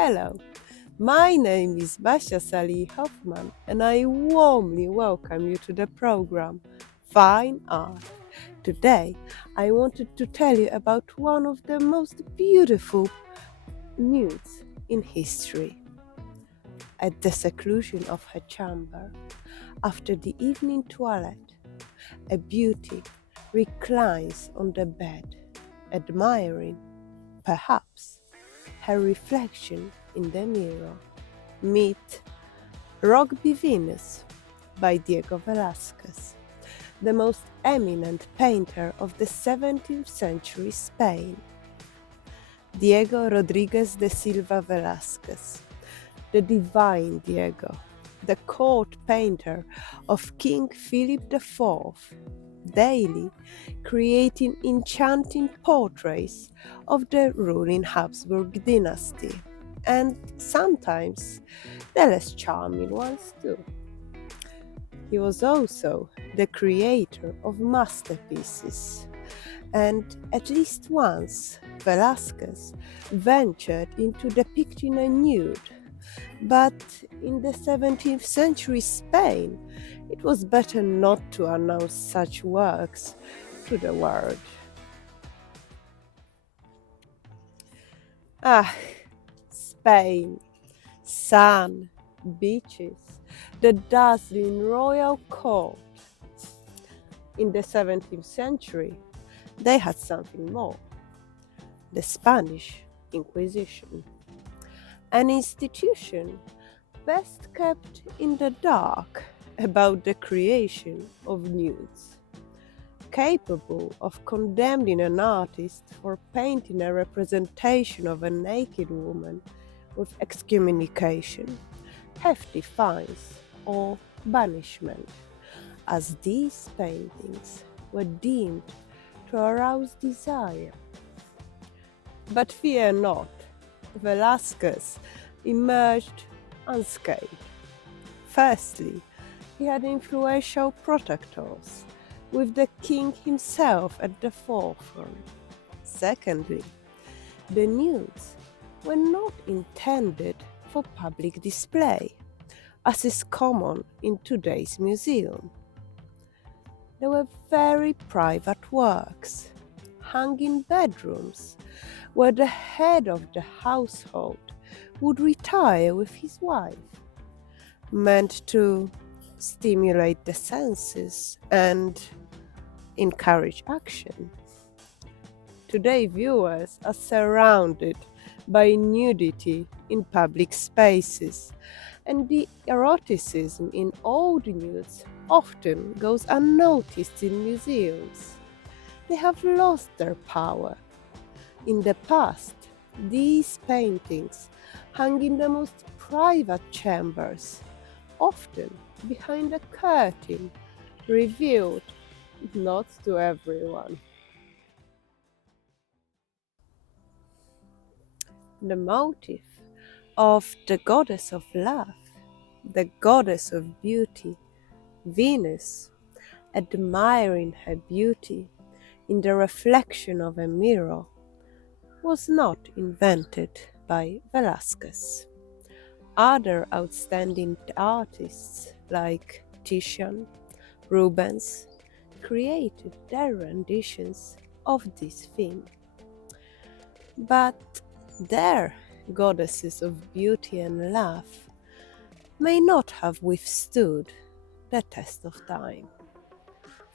Hello, my name is Basia Salih Hoffman and I warmly welcome you to the program Fine Art. Today, I wanted to tell you about one of the most beautiful nudes in history. At the seclusion of her chamber, after the evening toilet, a beauty reclines on the bed, admiring, perhaps, her reflection in the mirror. Meet Rugby Venus by Diego Velázquez, the most eminent painter of the 17th century Spain. Diego Rodriguez de Silva Velázquez, the divine Diego, the court painter of King Philip IV, daily creating enchanting portraits of the ruling Habsburg dynasty, and sometimes the less charming ones too. He was also the creator of masterpieces, and at least once Velázquez ventured into depicting a nude. But in the 17th century Spain, it was better not to announce such works to the world. Spain, sun, beaches, the dazzling royal court. In the 17th century, they had something more: the Spanish Inquisition, an institution best kept in the dark about the creation of nudes, capable of condemning an artist for painting a representation of a naked woman with excommunication, hefty fines, or banishment, as these paintings were deemed to arouse desire. But fear not, Velázquez emerged unscathed. Firstly, he had influential protectors, with the king himself at the forefront. Secondly, the nudes were not intended for public display, as is common in today's museum. They were very private works, hung in bedrooms, where the head of the household would retire with his wife, meant to stimulate the senses and encourage action. Today, viewers are surrounded by nudity in public spaces, and the eroticism in old nudes often goes unnoticed in museums. They have lost their power. In the past, these paintings hung in the most private chambers, often behind a curtain, revealed not to everyone. The motif of the goddess of love, the goddess of beauty, Venus, admiring her beauty in the reflection of a mirror, was not invented by Velázquez. Other outstanding artists like Titian, Rubens, created their renditions of this theme. But their goddesses of beauty and love may not have withstood the test of time.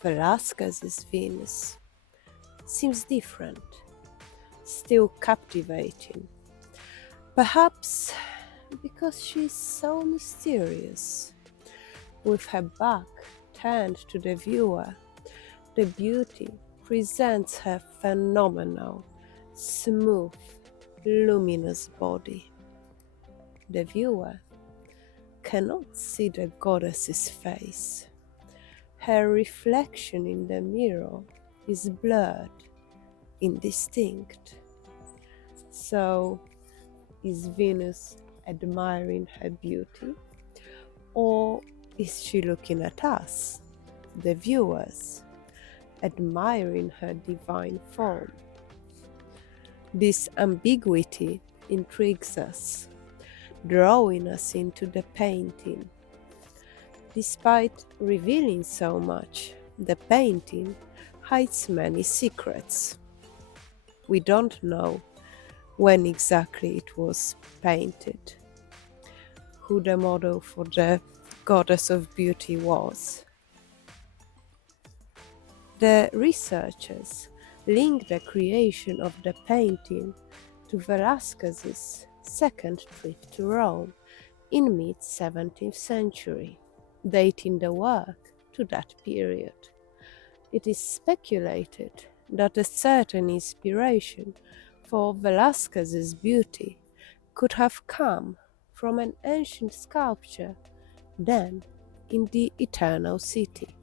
Velázquez's Venus seems different, still captivating, perhaps because she is so mysterious. With her back turned to the viewer, the beauty presents her phenomenal, smooth, luminous body. The viewer cannot see the goddess's face. Her reflection in the mirror is blurred, indistinct. So, is Venus admiring her beauty? Or is she looking at us, the viewers, admiring her divine form? This ambiguity intrigues us drawing us into the painting. Despite revealing so much, the painting hides many secrets. We don't know when exactly it was painted, who the model for the goddess of beauty was. The researchers link the creation of the painting to Velázquez's second trip to Rome in mid-17th century, dating the work to that period. It is speculated that a certain inspiration for Velázquez's beauty could have come from an ancient sculpture then in the Eternal City,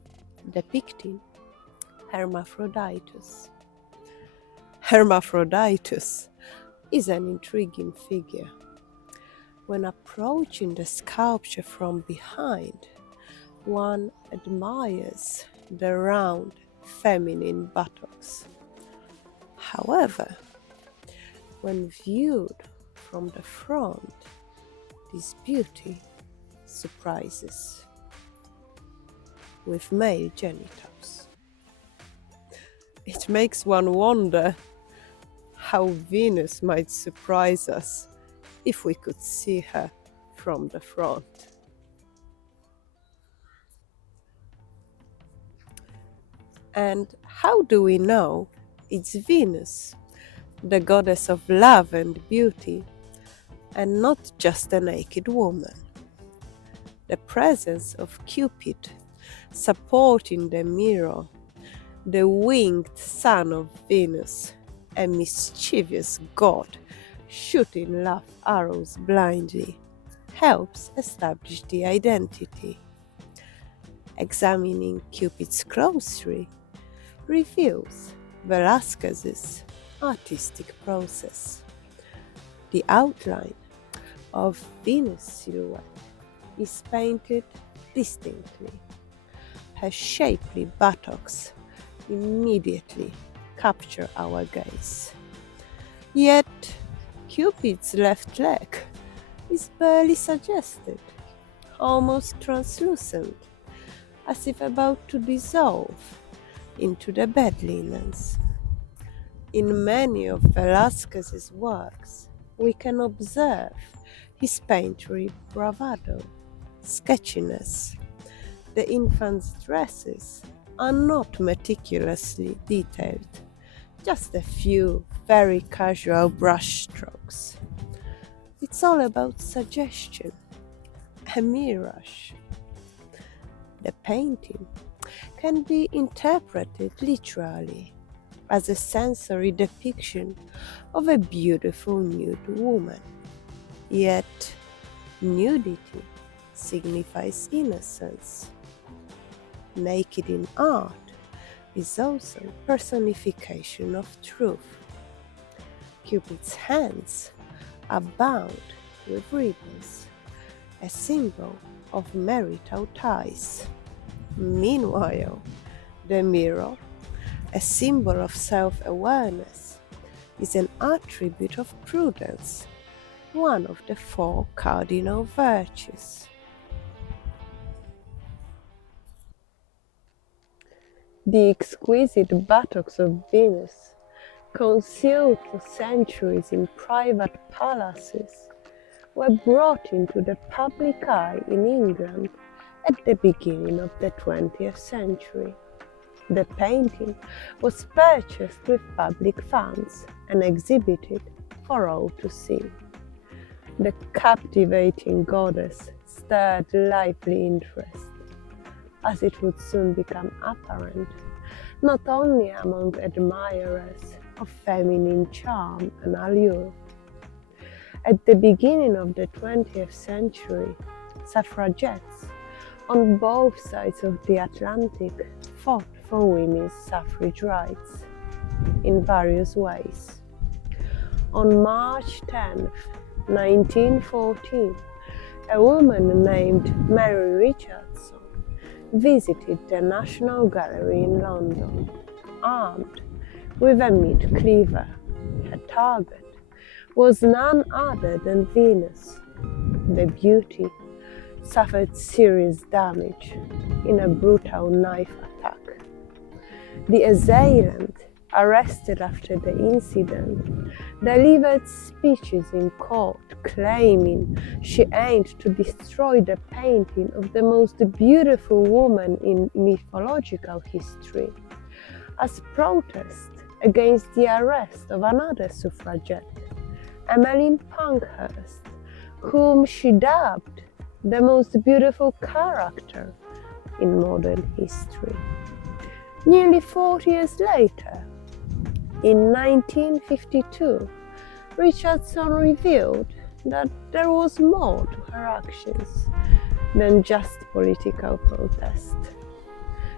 depicting Hermaphroditus. Hermaphroditus is an intriguing figure. When approaching the sculpture from behind, one admires the round feminine buttocks. However, when viewed from the front, this beauty surprises with male genitals. It makes one wonder how Venus might surprise us if we could see her from the front. And how do we know it's Venus, the goddess of love and beauty, and not just a naked woman? The presence of Cupid supporting the mirror, the winged son of Venus, a mischievous god shooting love arrows blindly, helps establish the identity. Examining Cupid's closely reveals Velázquez's artistic process. The outline of Venus' silhouette is painted distinctly. Her shapely buttocks immediately capture our gaze. Yet Cupid's left leg is barely suggested, almost translucent, as if about to dissolve into the bed linens. In many of Velázquez's works, we can observe his painterly bravado, sketchiness. The infants' dresses are not meticulously detailed, just a few very casual brush strokes. It's all about suggestion, a mirage. The painting can be interpreted literally as a sensory depiction of a beautiful nude woman. Yet, nudity signifies innocence. Naked in art is also personification of truth. Cupid's hands are bound with ribbons, a symbol of marital ties. Meanwhile, the mirror, a symbol of self-awareness, is an attribute of prudence, one of the four cardinal virtues. The exquisite buttocks of Venus, concealed for centuries in private palaces, were brought into the public eye in England at the beginning of the 20th century. The painting was purchased with public funds and exhibited for all to see. The captivating goddess stirred lively interest, as it would soon become apparent, not only among admirers of feminine charm and allure. At the beginning of the 20th century, suffragettes on both sides of the Atlantic fought for women's suffrage rights in various ways. On March 10, 1914, a woman named Mary Richardson visited the National Gallery in London, armed with a meat cleaver. Her target was none other than Venus, the beauty, suffered serious damage in a brutal knife attack. The assailant, arrested after the incident, delivered speeches in court claiming she aimed to destroy the painting of the most beautiful woman in mythological history, as protest against the arrest of another suffragette, Emmeline Pankhurst, whom she dubbed the most beautiful character in modern history. Nearly 40 years later, in 1952, Richardson revealed that there was more to her actions than just political protest.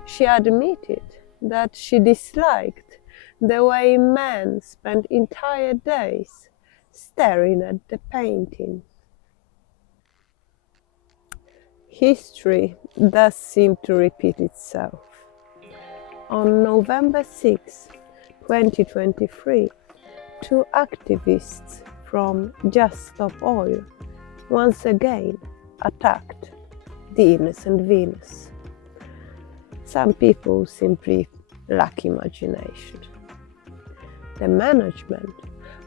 She admitted that she disliked the way men spent entire days staring at the painting. History does seem to repeat itself. On November 6, 2023, two activists from Just Stop Oil once again attacked the innocent Venus. Some people simply lack imagination. The management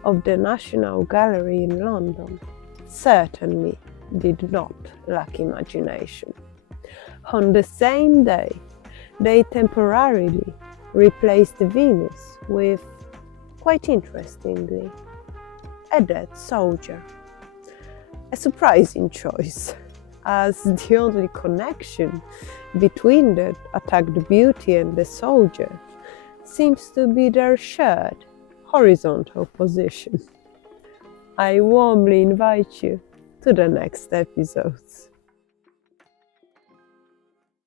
of the National Gallery in London certainly did not lack imagination. On the same day, they temporarily replaced Venus with, quite interestingly, a dead soldier. A surprising choice, as the only connection between the attacked beauty and the soldier seems to be their shared horizontal position. I warmly invite you to the next episodes.